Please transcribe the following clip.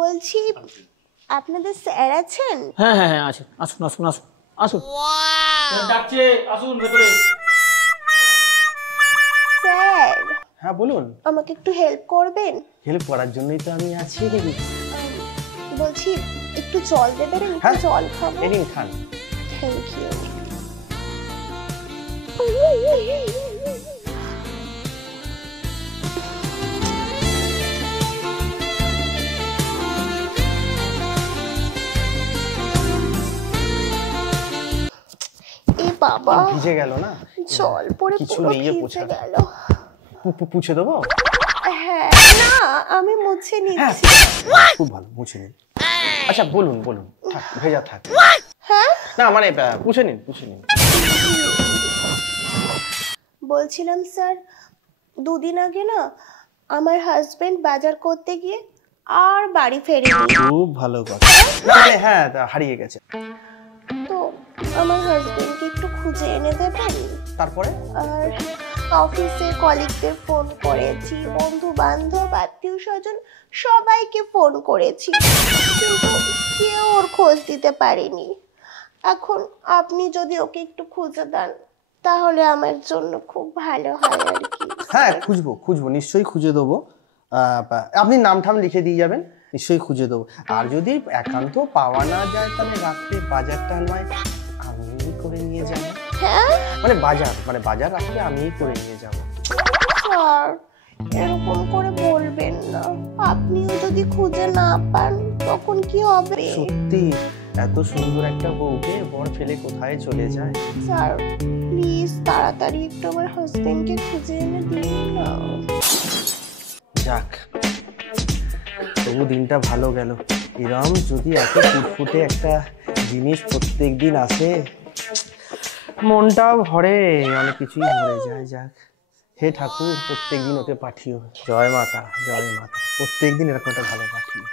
বলছি আপনাদের স্যার আছেন? হ্যাঁ হ্যাঁ হ্যাঁ আছেন, আসুন আসুন আসুন আসুন। ডাকছে, আসুন ভেতরে। স্যার হ্যাঁ বলুন। আমাকে একটু হেল্প করবেন? হেল্প করার জন্যই তো আমি আছি। বলছি একটু জল দেবেন, একটু হ্যাঁ জল খাবো। এদিন খান। Thank you. এ বাবা ভিজে গেল না, জল পড়ে কিছু পুরো নেই, ভিজে গেল। পুছে দেবো? হ্যাঁ না আমি মুছে নিচ্ছি। খুব ভালো, মুছে নিন। আচ্ছা বলুন বলুন, থাক ভেজা থাক। হ্যাঁ না মানে পুছে নিন পুছে নিন। বলছিলাম স্যার, দুদিন আগে না আমার হাজবেন্ড বাজার করতে গিয়ে আর বাড়ি ফেরেনি। খুব ভালো কথা। না মানে হ্যাঁ হারিয়ে গেছে। তো আমার হাজবেন্ডকে একটু খুঁজে এনে দেবেন? তারপরে? আর অফিসে কলিগদের ফোন করেছি, বন্ধু বান্ধব আত্মীয় স্বজন সবাইকে ফোন করেছি, কিন্তু কেউ ওর খোঁজ দিতে পারেনি। এখন আপনি যদি ওকে একটু খুঁজে দেন তাহলে আমার জন্য খুব ভালো হয় আর কি। হ্যাঁ খুঁজবো নিশ্চয়ই খুঁজে দেবো। আপনি নাম ঠাম লিখে দিয়ে যাবেন, নিশ্চয়ই খুঁজে দেবো। আর যদি একান্ত পাওয়া না যায় তাহলে রাত্রে বাজারটা নয় আমি করে নিয়ে যাব। হ্যাঁ মানে বাজার রাত্রে আমিই করে নিয়ে যাব। স্যার এরকম করে বলবেন না, আপনিও যদি খুঁজে না পান তখন কি হবে? সত্যি এত সুন্দর একটা বউকে বর ফেলে কোথায় চলে যায়। স্যার প্লিজ তাড়াতাড়ি একটু আমার হাজবেন্ডকে খুঁজে এনে দিন না। যাক তবু দিনটা ভালো গেল। এরম যদি এত ফুটফুটে একটা জিনিস প্রত্যেকদিন আসে মনটাও ভরে, অনেক কিছুই ভরে যায়। যাক হে ঠাকুর প্রত্যেকদিন ওকে পাঠিও। জয় মাতা প্রত্যেকদিন এরকম একটা ভালো পাঠিও।